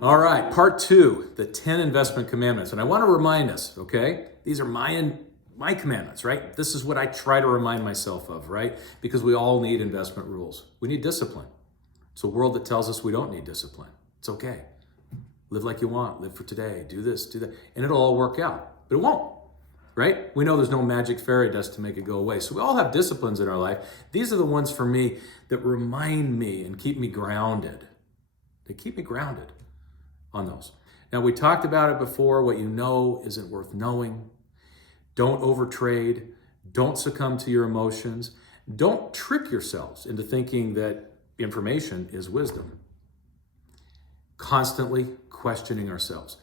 All right, part 2, the 10 investment commandments. And I want to remind us, okay, these are my commandments, right? This is what I try to remind myself of, right? Because we all need investment rules. We need discipline. It's a world that tells us we don't need discipline. It's okay. Live like you want, live for today, do this, do that, and it'll all work out. But it won't, right? We know there's no magic fairy dust to make it go away. So we all have disciplines in our life. These are the ones for me that remind me and keep me grounded. They keep me grounded on those. Now, we talked about it before. What you know isn't worth knowing. Don't overtrade. Don't succumb to your emotions. Don't trick yourselves into thinking that information is wisdom. Constantly questioning ourselves.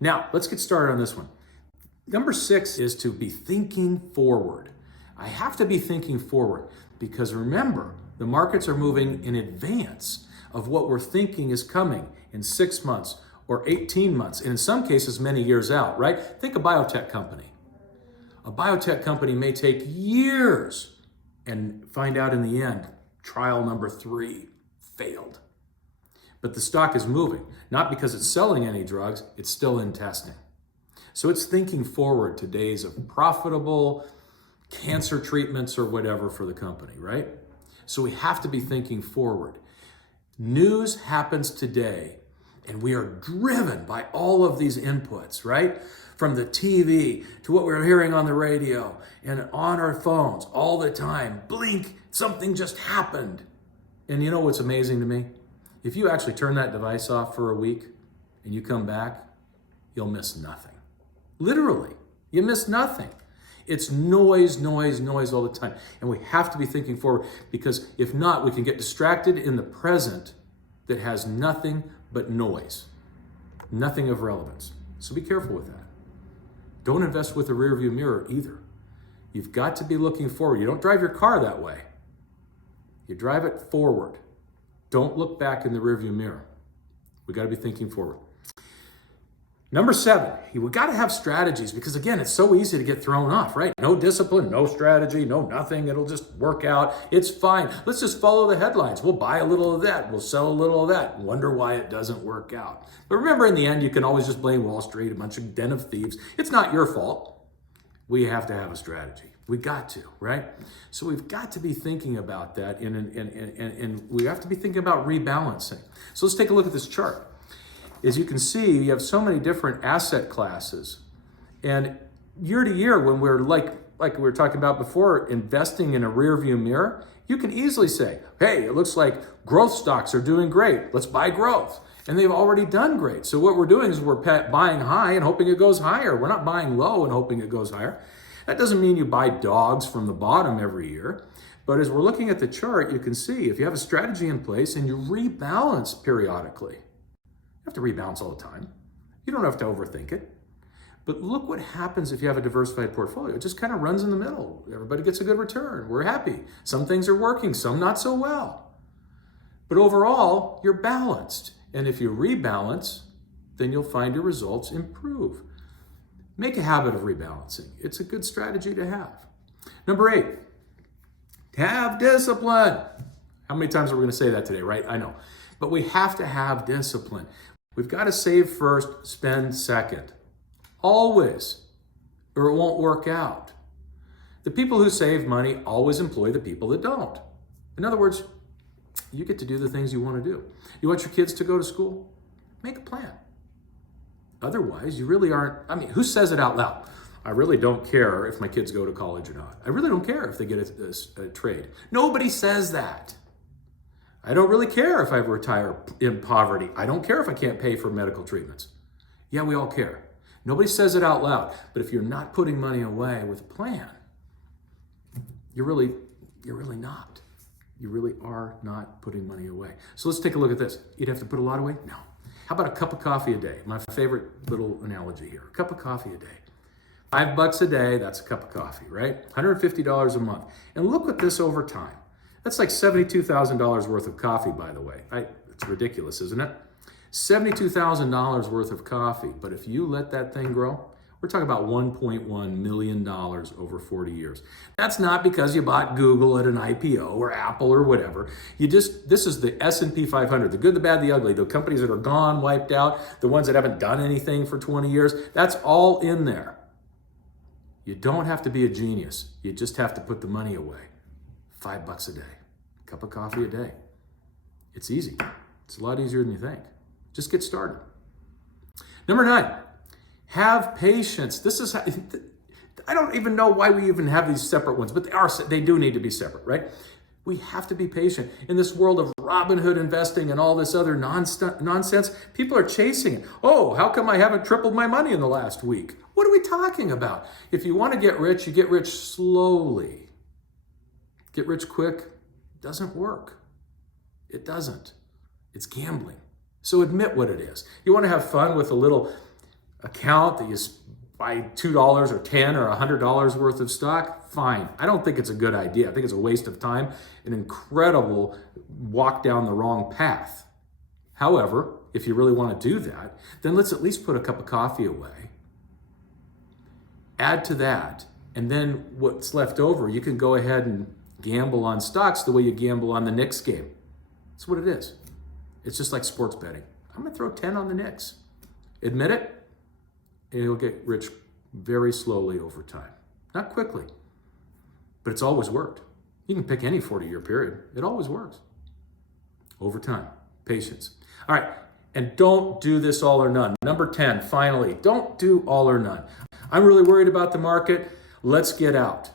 Now, let's get started on this one. Number 6 is to be thinking forward. I have to be thinking forward because remember, the markets are moving in advance of what we're thinking is coming in 6 months or 18 months, and in some cases, many years out, right? Think a biotech company. A biotech company may take years and find out in the end, trial number 3 failed. But the stock is moving, not because it's selling any drugs, it's still in testing. So it's thinking forward to days of profitable cancer treatments or whatever for the company, right? So we have to be thinking forward. News happens today, and we are driven by all of these inputs, right? From the TV to what we're hearing on the radio and on our phones all the time. Blink, something just happened. And you know what's amazing to me? If you actually turn that device off for a week and you come back, you'll miss nothing. Literally, you miss nothing. It's noise, noise, noise all the time. And we have to be thinking forward because if not, we can get distracted in the present that has nothing but noise, nothing of relevance. So be careful with that. Don't invest with a rearview mirror either. You've got to be looking forward. You don't drive your car that way. You drive it forward. Don't look back in the rearview mirror. We got to be thinking forward. Number 7, we got to have strategies because again, it's so easy to get thrown off, right? No discipline, no strategy, no nothing. It'll just work out. It's fine. Let's just follow the headlines. We'll buy a little of that. We'll sell a little of that. Wonder why it doesn't work out. But remember, in the end, you can always just blame Wall Street, a bunch of den of thieves. It's not your fault. We have to have a strategy. We got to, right? So we've got to be thinking about that and we have to be thinking about rebalancing. So let's take a look at this chart. As you can see, you have so many different asset classes. And year to year, when we're like we were talking about before, investing in a rearview mirror, you can easily say, hey, it looks like growth stocks are doing great. Let's buy growth. And they've already done great. So what we're doing is we're buying high and hoping it goes higher. We're not buying low and hoping it goes higher. That doesn't mean you buy dogs from the bottom every year. But as we're looking at the chart, you can see if you have a strategy in place and you rebalance periodically, you have to rebalance all the time. You don't have to overthink it. But look what happens if you have a diversified portfolio. It just kind of runs in the middle. Everybody gets a good return. We're happy. Some things are working, some not so well. But overall, you're balanced. And if you rebalance, then you'll find your results improve. Make a habit of rebalancing. It's a good strategy to have. Number 8, have discipline. How many times are we going to say that today, right? I know. But we have to have discipline. We've got to save first, spend second. Always, or it won't work out. The people who save money always employ the people that don't. In other words, you get to do the things you want to do. You want your kids to go to school? Make a plan. Otherwise, you really aren't, who says it out loud? I really don't care if my kids go to college or not. I really don't care if they get a trade. Nobody says that. I don't really care if I retire in poverty. I don't care if I can't pay for medical treatments. Yeah, we all care. Nobody says it out loud. But if you're not putting money away with a plan, you're really not. You really are not putting money away. So let's take a look at this. You'd have to put a lot away? No. How about a cup of coffee a day? My favorite little analogy here. A cup of coffee a day. $5 a day, that's a cup of coffee, right? $150 a month. And look at this over time. That's like $72,000 worth of coffee, by the way. It's ridiculous, isn't it? $72,000 worth of coffee. But if you let that thing grow, We're talking about $1.1 million over 40 years. That's not because you bought Google at an IPO or Apple or whatever. This is the S&P 500, the good, the bad, the ugly, the companies that are gone, wiped out, the ones that haven't done anything for 20 years. That's all in there. You don't have to be a genius. You just have to put the money away. $5 a day, a cup of coffee a day. It's easy. It's a lot easier than you think. Just get started. Number 9, have patience. This is, I don't even know why we even have these separate ones, but they do need to be separate, right? We have to be patient. In this world of Robinhood investing and all this other nonsense, people are chasing it. Oh, how come I haven't tripled my money in the last week? What are we talking about? If you want to get rich, you get rich slowly. Get rich quick doesn't work. It doesn't. It's gambling. So admit what it is. You want to have fun with a little account that you buy $2 or $10 or $100 worth of stock? Fine. I don't think it's a good idea. I think it's a waste of time, an incredible walk down the wrong path. However, if you really want to do that, then let's at least put a cup of coffee away. Add to that, and then what's left over, you can go ahead and gamble on stocks the way you gamble on the Knicks game. That's what it is. It's just like sports betting. I'm going to throw 10 on the Knicks. Admit it, and you'll get rich very slowly over time. Not quickly, but it's always worked. You can pick any 40-year period. It always works. Over time. Patience. All right, and don't do this all or none. Number 10, finally, don't do all or none. I'm really worried about the market. Let's get out.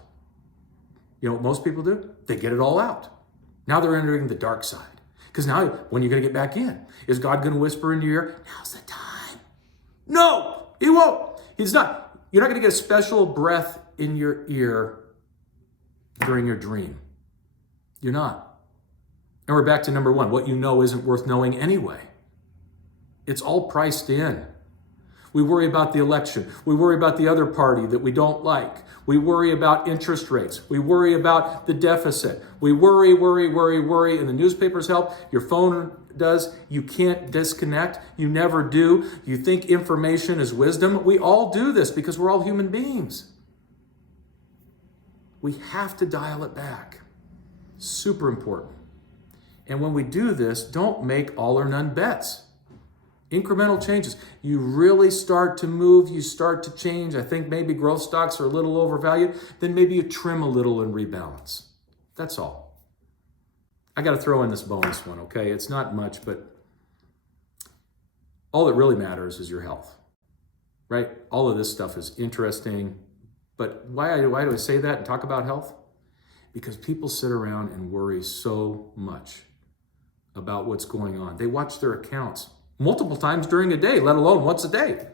You know what most people do? They get it all out. Now they're entering the dark side. Because now, when are you going to get back in? Is God going to whisper in your ear, now's the time? No, he won't. He's not. You're not going to get a special breath in your ear during your dream. You're not. And we're back to number 1. What you know isn't worth knowing anyway. It's all priced in. We worry about the election. We worry about the other party that we don't like. We worry about interest rates. We worry about the deficit. We worry, and the newspapers help. Your phone does. You can't disconnect. You never do. You think information is wisdom. We all do this because we're all human beings. We have to dial it back. Super important. And when we do this, don't make all or none bets. Incremental changes. You really start to move, you start to change. I think maybe growth stocks are a little overvalued. Then maybe you trim a little and rebalance. That's all. I got to throw in this bonus one, okay? It's not much, but all that really matters is your health, right? All of this stuff is interesting, but why do I say that and talk about health? Because people sit around and worry so much about what's going on. They watch their accounts multiple times during a day, let alone once a day.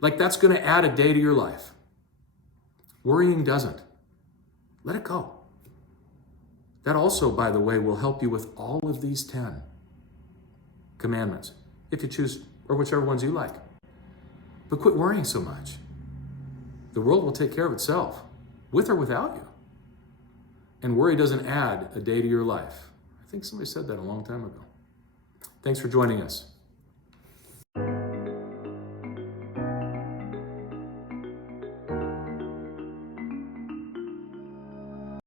Like that's going to add a day to your life. Worrying doesn't. Let it go. That also, by the way, will help you with all of these 10 commandments, if you choose, or whichever ones you like. But quit worrying so much. The world will take care of itself, with or without you. And worry doesn't add a day to your life. I think somebody said that a long time ago. Thanks for joining us.